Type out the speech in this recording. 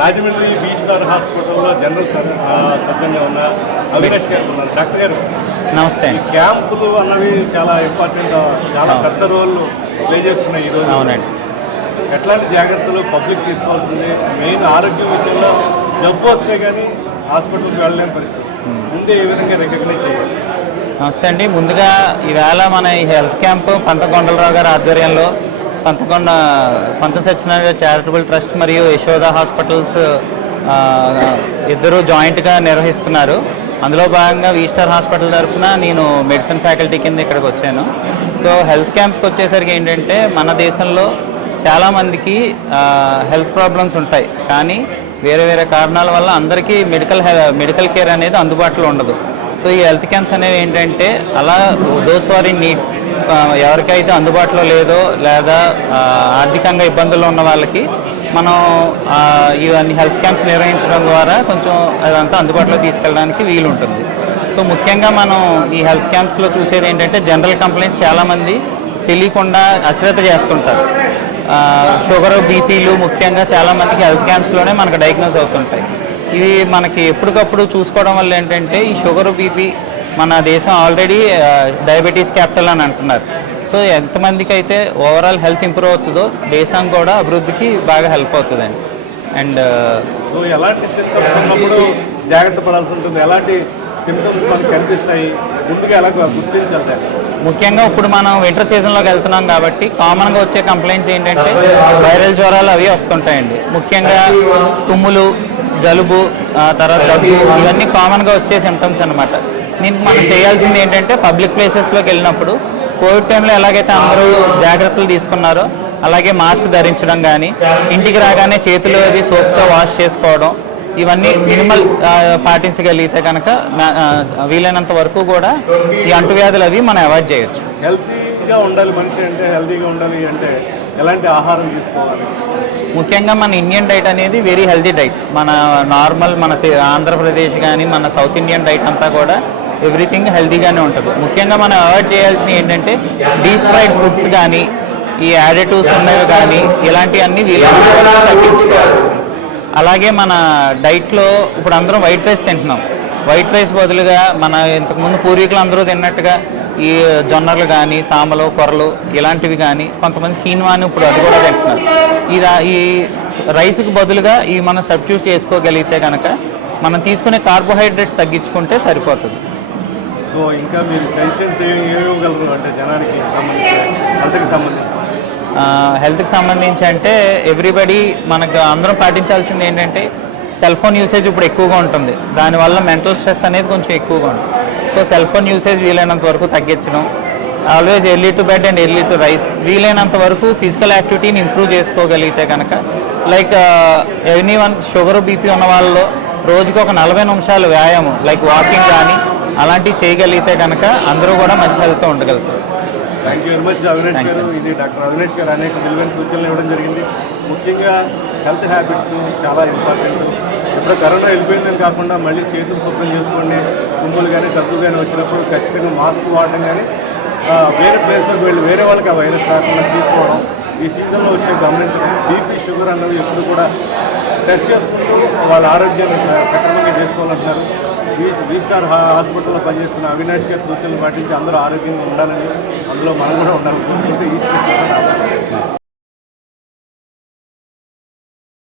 Rajahmundry B star హాస్పిటల్లో general సర్జన్గా ఉన్న అవినాష్ గారు ఉన్నారు. డాక్టర్ గారు నమస్తే అండి క్యాంపులు అన్నవి చాలా ఇంపార్టెంట్ చాలా. పెద్ద రోల్ ప్లే చేస్తున్నాయి ఈరోజు అవునండి. ఎట్లాంటి జాగ్రత్తలు పబ్లిక్ తీసుకోవాల్సింది? మెయిన్ ఆరోగ్యం విషయంలో జబ్బు వస్తే కానీ హాస్పిటల్కి వెళ్ళలేని పరిస్థితి. ముందే ఏ విధంగా రికగ్నైజ్ చేయాలి. నమస్తే అండి. ముందుగా ఈవేళ మన ఈ హెల్త్ క్యాంప్ పంతకొండలరావు గారి ఆధ్వర్యంలో పంతకొండ పంత సత్యనారాయణ చారిటబుల్ ట్రస్ట్ మరియు యశోద హాస్పిటల్స్ ఇద్దరు జాయింట్గా నిర్వహిస్తున్నారు. అందులో భాగంగా వీస్టార్ హాస్పిటల్ తరఫున నేను మెడిసిన్ ఫ్యాకల్టీ కింద ఇక్కడికి వచ్చాను. సో హెల్త్ క్యాంప్స్కి వచ్చేసరికి ఏంటంటే మన దేశంలో చాలామందికి హెల్త్ ప్రాబ్లమ్స్ ఉంటాయి. కానీ వేరే వేరే కారణాల వల్ల అందరికీ మెడికల్ మెడికల్ కేర్ అనేది అందుబాటులో ఉండదు. సో ఈ హెల్త్ క్యాంప్స్ అనేవి ఏంటంటే అలా దోస్ వారి నీడ్ ఎవరికైతే అందుబాటులో లేదో లేదా ఆర్థికంగా ఇబ్బందులు ఉన్న వాళ్ళకి మనం ఇవన్నీ హెల్త్ క్యాంప్స్ నిర్వహించడం ద్వారా కొంచెం అదంతా అందుబాటులో తీసుకెళ్ళడానికి వీలు ఉంటుంది సో ముఖ్యంగా మనం ఈ హెల్త్ క్యాంప్స్లో చూసేది ఏంటంటే జనరల్ కంప్లైంట్స్ చాలామంది తెలియకుండా అశ్రద్ధ చేస్తుంటారు. షుగర్ బీపీలు ముఖ్యంగా చాలామందికి హెల్త్ క్యాంప్స్లోనే మనకు డయాగ్నోస్ అవుతుంటాయి. ఇవి మనకి ఎప్పటికప్పుడు చూసుకోవడం వల్ల ఏంటంటే ఈ షుగర్ బీపీ మన దేశం ఆల్రెడీ డయాబెటీస్ క్యాపిటల్ అని అంటున్నారు. సో ఎంతమందికి అయితే ఓవరాల్ హెల్త్ ఇంప్రూవ్ అవుతుందో దేశం కూడా అభివృద్ధికి బాగా హెల్ప్ అవుతుందండి అండ్ సో ఎలాంటి జాగ్రత్త పడాల్సి ఉంటుంది. ఎలాంటి సిమ్టమ్స్ మనకు కనిపిస్తాయి? ముందుగా ఎలా గుర్తించాలి? ముఖ్యంగా ఇప్పుడు మనం వింటర్ సీజన్లోకి వెళ్తున్నాం కాబట్టి కామన్గా వచ్చే కంప్లైంట్స్ ఏంటంటే వైరల్ జ్వరాలు అవి వస్తుంటాయండి. ముఖ్యంగా తుమ్ములు జలుబు తర్వాత దగ్గు ఇవన్నీ కామన్గా వచ్చే సిమ్టమ్స్ అనమాట దీనికి మనం చేయాల్సింది ఏంటంటే పబ్లిక్ ప్లేసెస్లోకి వెళ్ళినప్పుడు కోవిడ్ టైంలో ఎలాగైతే అందరూ జాగ్రత్తలు తీసుకున్నారో అలాగే మాస్క్ ధరించడం కానీ ఇంటికి రాగానే చేతులు అది సోప్తో వాష్ చేసుకోవడం ఇవన్నీ మినిమల్ పాటించగలిగితే కనుక వీలైనంత వరకు కూడా ఈ అంటువ్యాధులు అవి మనం అవాయిడ్ చేయొచ్చు. హెల్తీగా ఉండాలి మనిషి అంటే హెల్తీగా ఉండాలి అంటే ఎలాంటి ఆహారం తీసుకోవాలి? ముఖ్యంగా మన ఇండియన్ డైట్ అనేది వెరీ హెల్తీ డైట్ మన నార్మల్ మన ఆంధ్రప్రదేశ్ కానీ మన సౌత్ ఇండియన్ డైట్ అంతా కూడా ఎవ్రీథింగ్ హెల్తీగానే ఉంటుంది. ముఖ్యంగా మనం అవాయిడ్ చేయాల్సినవి ఏంటంటే డీప్ ఫ్రైడ్ ఫుడ్స్ కానీ ఈ యాడిటివ్స్ ఉన్నవి కానీ ఇలాంటివన్నీ వీలైనంత తగ్గించుకోవాలి. అలాగే మన డైట్లో ఇప్పుడు అందరం వైట్ రైస్ తింటున్నాం. వైట్ రైస్ బదులుగా మన ఇంతకుముందు పూర్వీకులు అందరూ తిన్నట్టుగా ఈ జొన్నలు కానీ సామలు కొర్రలు ఇలాంటివి కానీ కొంతమంది కీన్వాని ఇప్పుడు అది కూడా తింటున్నారు. ఈ ఈ రైస్కి బదులుగా ఇవి మనం సబ్స్టిట్యూట్ చేసుకోగలిగితే కనుక మనం తీసుకునే కార్బోహైడ్రేట్స్ తగ్గించుకుంటే సరిపోతుంది. సో ఇంకా మీరు సజెషన్స్ ఇవ్వగలరు అంటే జనానికి సంబంధించి హెల్త్కి సంబంధించి? హెల్త్కి సంబంధించి అంటే ఎవ్రీబడి మనకు అందరం పాటించాల్సింది ఏంటంటే సెల్ ఫోన్ యూసేజ్ ఇప్పుడు ఎక్కువగా ఉంటుంది. దానివల్ల మెంటల్ స్ట్రెస్ అనేది కొంచెం ఎక్కువగా ఉంటుంది. సో సెల్ ఫోన్ యూసేజ్ వీలైనంత వరకు తగ్గించడం. Always early to bed and early to rise వీలైనంత వరకు ఫిజికల్ యాక్టివిటీని ఇంప్రూవ్ చేసుకోగలిగితే కనుక like any one sugar BP ఉన్న వాళ్ళలో రోజుకి ఒక నలభై నిమిషాలు వ్యాయామం లైక్ వాకింగ్ కానీ అలాంటివి చేయగలిగితే కనుక అందరూ కూడా మంచి హెల్త్తో ఉండగలుగుతారు. Thank you very much Avinash garu. ఇది డాక్టర్ అవినాష్ గారు అనేక విలువైన సూచనలు ఇవ్వడం జరిగింది. ముఖ్యంగా హెల్త్ హ్యాబిట్స్ చాలా ఇంపార్టెంట్ ఇప్పుడు కరోనా వెళ్ళిపోయిందని కాకుండా మళ్ళీ చేతులు శుభ్రం చేసుకోండి తుమ్ములు కానీ దగ్గు కానీ వచ్చినప్పుడు ఖచ్చితంగా మాస్క్ వాడడం కానీ వేరే ప్లేస్లోకి వెళ్ళి వేరే వాళ్ళకి ఆ వైరస్ రాకుండా చూసుకోవడం ఈ సీజన్లో వచ్చే గమనించడం. బీపీ షుగర్ అన్నవి ఎప్పుడు కూడా టెస్ట్ చేసుకుంటూ వాళ్ళ ఆరోగ్యాన్ని సక్రమంగా చేసుకోవాలంటున్నారు. వీ స్టార్ హాస్పిటల్లో పనిచేస్తున్న అవినాష్ గారి సూచనలు పాటించి అందరూ ఆరోగ్యంగా ఉండాలని అందులో మనం కూడా ఉండాలి. ఈస్ట్